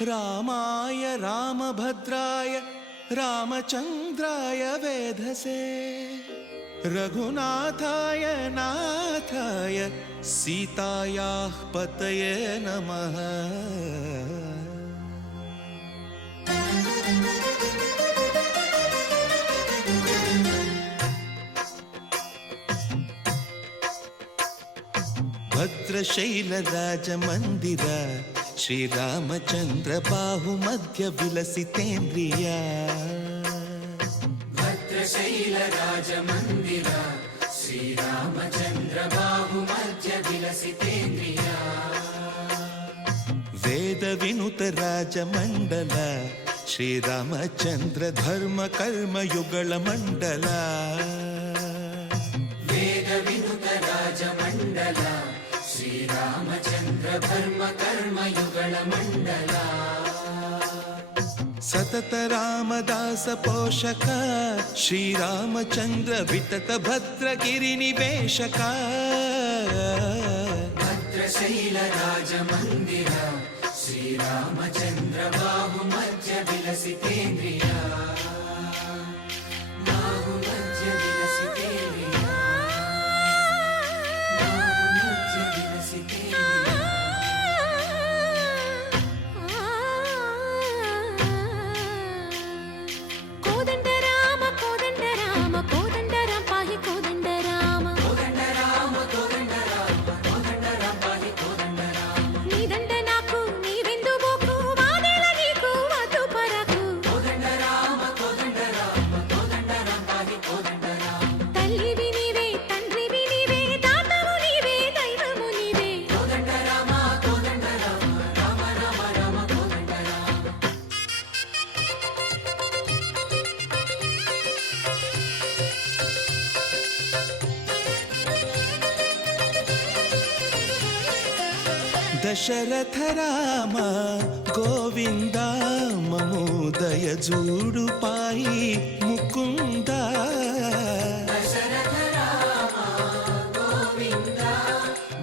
रामाय रामभद्राय रामचन्द्राय वेधसे रघुनाथाय नाथाय सीतायाः पतये नमः। भद्रशैलराजमन्दिर श्रीरामचन्द्र बाहुमध्य विलसितेन्द्रिया। भद्रशैलराजमन्दिर श्रीरामचन्द्र बाहुमध्य विलसितेन्द्रिया। वेदविनुत राजमण्डल श्रीरामचन्द्र धर्म कर्म युगल मण्डल। वेदविनुत राजमण्डल श्रीरामचन्द्र धर्म कर्म युगल मण्डल। सतत रामदास पोषक श्रीरामचन्द्र वितत भद्रगिरिनिवेशक। भद्रशैलराजमन्दिर श्रीरामचन्द्र बाहुमध्य विलसितेन्द्रिया। बाहुमध्य विलसितेन्द्रिया। बाहुमध्य विलसितेन्द्रिया। दशरथ राम गोविंद ममोदय जूडु पाई मुकुंद। दशरथ राम गोविंद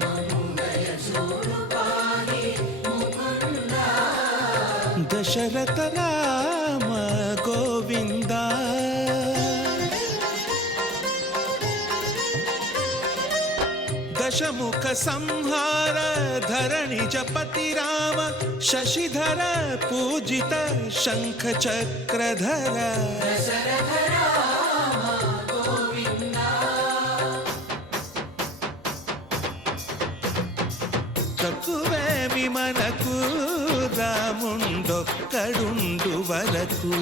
ममोदय जूडु पाई मुकुंद। दशरथ राम गोविंद दशमुख संहार धरणि जपति राम शशिधर पूजित शंख चक्रधर। दशरथ राम गोविंद। तकुवेमि मनकु रामुंडొక్కడుండు వరకు।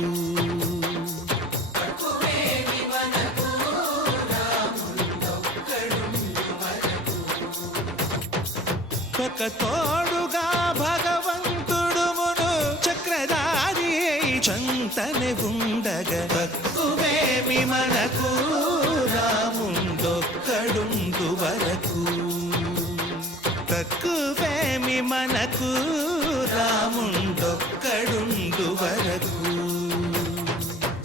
తోడుగా భగవంతుడు మును చక్రధారి చంతనే ఉండగా తక్కువేమి మనకు రాముండొక్కడుండు వరకు। తక్కువేమి మనకు రాముండొక్కడుండు వరకు।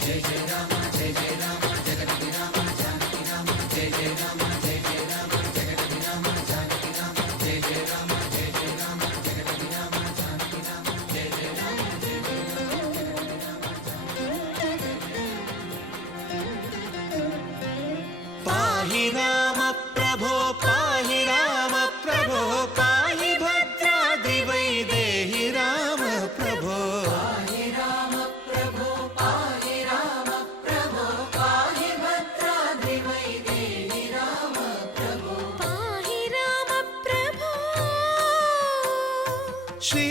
జయ జయ రామ జయ జయ రామ జగతి రామ జానకి రామ జయ జయ రామ జయ జయ రామ జగతి రామ జానకి రామ జయ జయ రామ జయ జయ రామ జగతి రామ జానకి రామ జయ జయ రామ జయ జయ రామ జగతి రామ జానకి రామ। పాహి రామ ప్రభో పాహి రామ ప్రభో పాహి భద్రాద్రి వైదేహి రామ ప్రభో। పాహి రామ ప్రభో పాహి రామ ప్రభో పాహి భద్రాద్రి వైదేహి రామ ప్రభో। పాహి రామ ప్రభో శ్రీ